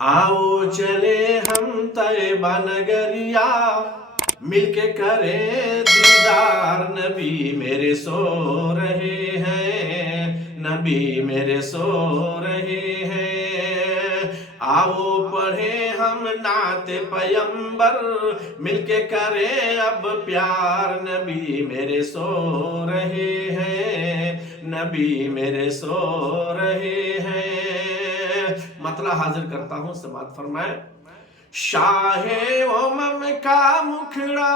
आओ चले हम तैयबा नगरिया, मिलके करें दीदार। नबी मेरे सो रहे हैं, नबी मेरे सो रहे हैं। आओ पढ़े हम नाते पैगंबर, मिलके करें अब प्यार। नबी मेरे सो रहे हैं, नबी मेरे सो रहे हैं। मतला हाजिर करता हूं, समात फरमाए। शाहे उमम का मुखड़ा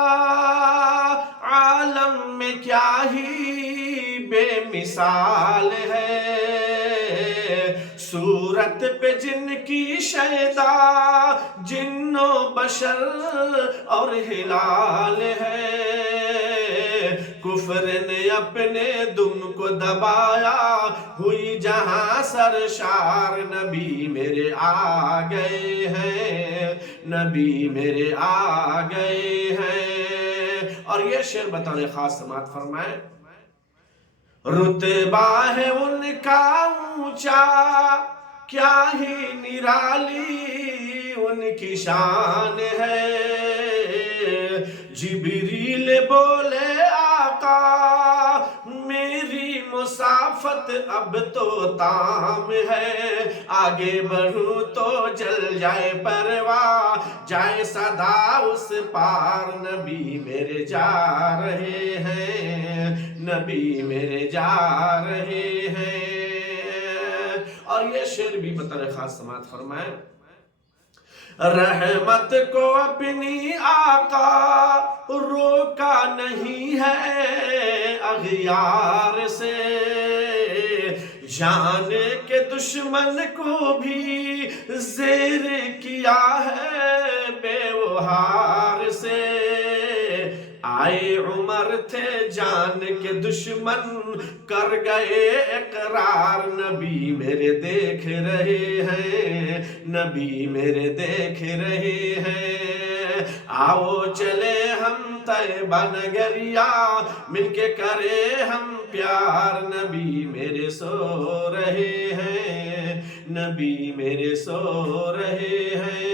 आलम में क्या ही बेमिसाल है। सूरत पे जिनकी शैदा जिन्नो बशर और हिलाल है। कुफर ने अपने दुम को दबाया, हुई जहां सरशार। नबी मेरे आ गए हैं, नबी मेरे आ गए हैं। और ये शेर बताने खास समात फरमाए। रुतबा है उनका ऊंचा, क्या ही निराली उनकी शान है। जिब्रील बोले आका मेरी मुसाफत अब तो ताम है। आगे बढ़ूं तो जल जाए परवाह, जाए सदा उस पार। नबी मेरे जा रहे हैं, नबी मेरे जा रहे हैं। और ये शेर भी बता खास समात फरमाए। रहमत को अपनी आका रोका नहीं है अग़ियार से। जान के दुश्मन को भी ज़ेर किया है बेवहार से। आए उमर थे जान के दुश्मन, कर गए इकरार। नबी मेरे देख रहे हैं, नबी मेरे देख रहे हैं। आओ चले हम तैयबा नगरिया, मिलके करे हम प्यार। नबी मेरे सो रहे हैं, नबी मेरे सो रहे हैं।